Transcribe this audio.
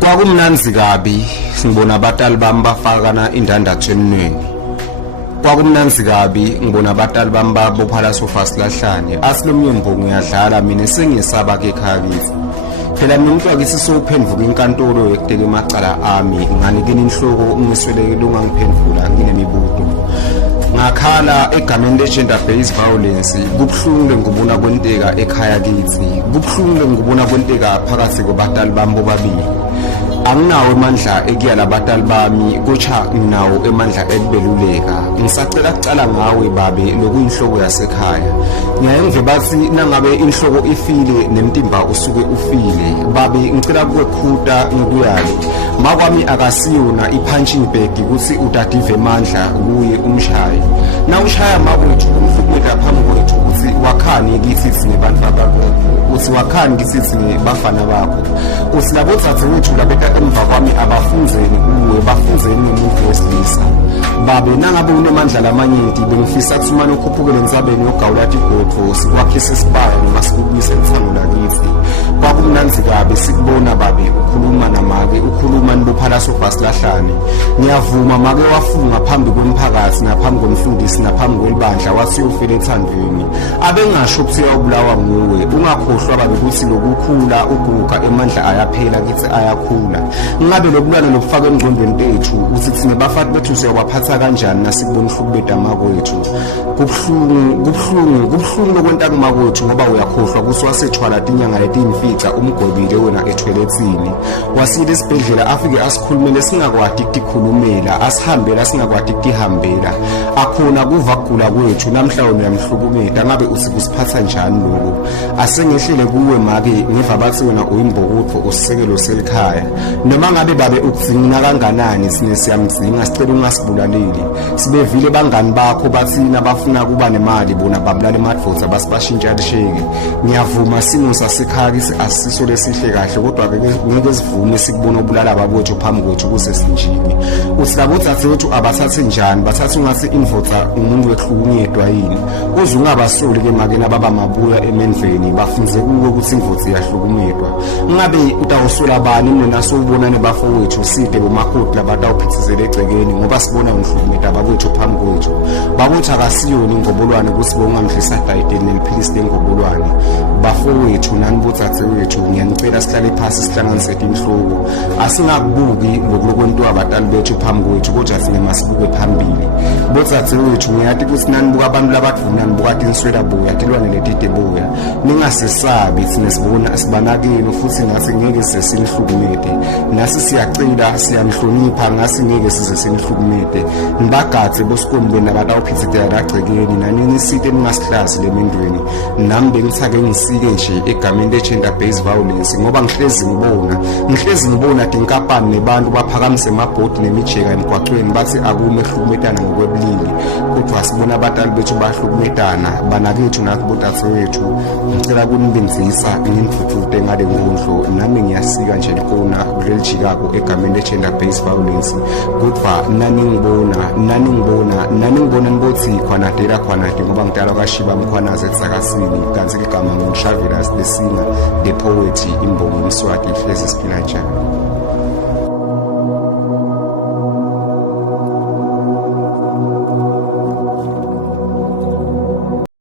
Kwakumnanzi kabi ngibona abatali bami bafakana indandatho eminweni. Kwakumnanzi kabi ngibona abatali bami babophala sofa silahlane. Asilomnyombo ngiyadlala mina sengiyesaba ke ekhaya kithi. Phela nomuntu wakithi sowuphendvuka inkantolo ekuteka emacala ami nganikini inhloko ungiswelekile ungangiphendvula nginemibuto. Ngakhala egameni le-gender based violence kubhlungu ngibona kwenteka ekhaya kithi. Kubhlungu ngibona kwenteka phakathi kwabatali bami bobabili. Anginawo amandla ekuyala abatali bami kocha nginawo amandla ekubeluleka. Ngisacela kucala ngawe babe lokuyinhloko yasekhaya. Ngiyayenze bathi nangabe inhloko ifile nemtimba usuke ufile. Babe ngicela kuwekhuta ngikuyali. Makwami akasiyona i-punching bag ukuthi utadive amandla kuye umshayi. Na ushaya makwethu umfumela phambi kwethu ukuthi wakhani kithi sinebantu bakho. Uthi wakhani kithi sinebafana bakho. Uthi labo tsathu wethu labeta emva kwami abafunzeni kuwe bafunzeni umuntu wesilisa. Babe nangabe unemandla lamanyenti bengifisa ukuthi manje ukhuphukele nsabeni yogawulathi igotho sikwakhise isibaya noma sikubise ethango lakithi. Kwakumnanzi kabi sikubona babe ukhuluma namake ukhuluma nibophala sofa silahlane. Ngiyavuma make wafunga phambi kwemphakathi naphambi komfundisi naphambi kwelibandla wathi uyofela ethandweni. Abengasho ukuthi uyabulawa nguwe ungakhohlwa babe ukuthi lokukhula uguga emandla ayaphela kithi ayakhula. Ngabe lokubulana lokufaka emngcondweni bethu uthi thina bafati bethu siyawaphatha kanjani nasikubona uhlubeta makwethu. Kubhlungu lokwenta kumakwethu ngoba uyakhohlwa ukuthi wasethwala inyanga letimfica umgobile wena etoilethini. Wasile esibhedlela afike asikhulumele singakwadi ukukhulumela asihambela singakwadi ukihambela. Akhona kuva kugula kwethu namhlanje uyamhlukumeza ngabe uthi kusiphatha njani lokho. Asengehlele kuwe make ngiva bathi wena uyimbokutho usisekelo selikhaya. Noma ngabe babe ukuzingina kanganani sine siyamdzinga sicela ungasibulaleli. Sibevile bangani bakho bathina bafuna kuba nemali bona babulala emadvodza basibashintsha lisheke. Ngiyavuma simo sasekhaya kisi asiso lesihle kahle kodwa ngeke sivume sikubona ubulala babethu phambi kwethu kuse sinjini. Uthi labo tsathu wethu abathathe njani bathatha ungathi indvodza umuntu wehlukunyedwa yini. Uze ungabasoli ke make nababa mabuya emendleni bafunze kuwe ukuthi indvodza iyahlukumedwa. Ngabe utawusola bani mina sowubona nebafowethu side bomakoti labatawuphithizela egcekeni ngoba sibona ngihlukumeda babethu phambi kwethu. Babotha akasiyoni ngobolwane kusibonga ngihlisa dayiteni neliphilisi lengobolwane. Bafowethu nani botsathe wethu ngiyanicela sihlale phansi sihlanganise inhloko. Asingakubuki ngokulokwento abatali bethu phambi kwethu kodwa sine masibuke phambili. Botsathe wethu ngiyathi ukuthi nani buka abantu labaduna nibuka tinswela boya tilwane letide boya. Ningasesabi sine sibona sibanakeni futhi ngase ngeke sesinihlukumede. Nasi siyacela siyamhlonipha ngase ngeke size sinihlukumede. Nibagathe bosikombe nabatawuphithitela lagcekeni nanini site ningasihlazi lemendweni. Nami bengithake ngisike nje egameni le-gender based violence ngoba ngihlezi ngibona tinkampani nebantu baphakamise amabhodi nemijeka emgwaqweni bathi akume hlukumetana ngokwebulili kodwa sibona abatali bethu bahlukumetana banakethu nathi botathe wethu. Ngicela kunibenzisa ngimfuthude ngale nkondlo nami ngiyasika nje likona kuleli jikako egameni le-gender based violence kodwa nani ngibona nibothi khwanatela khwanati ngoba ngidala kwashiba mkhwanazi ekusakasini kanti igama ngishavelas the singer the poet imbongi Mswati ihlezi siphila njani.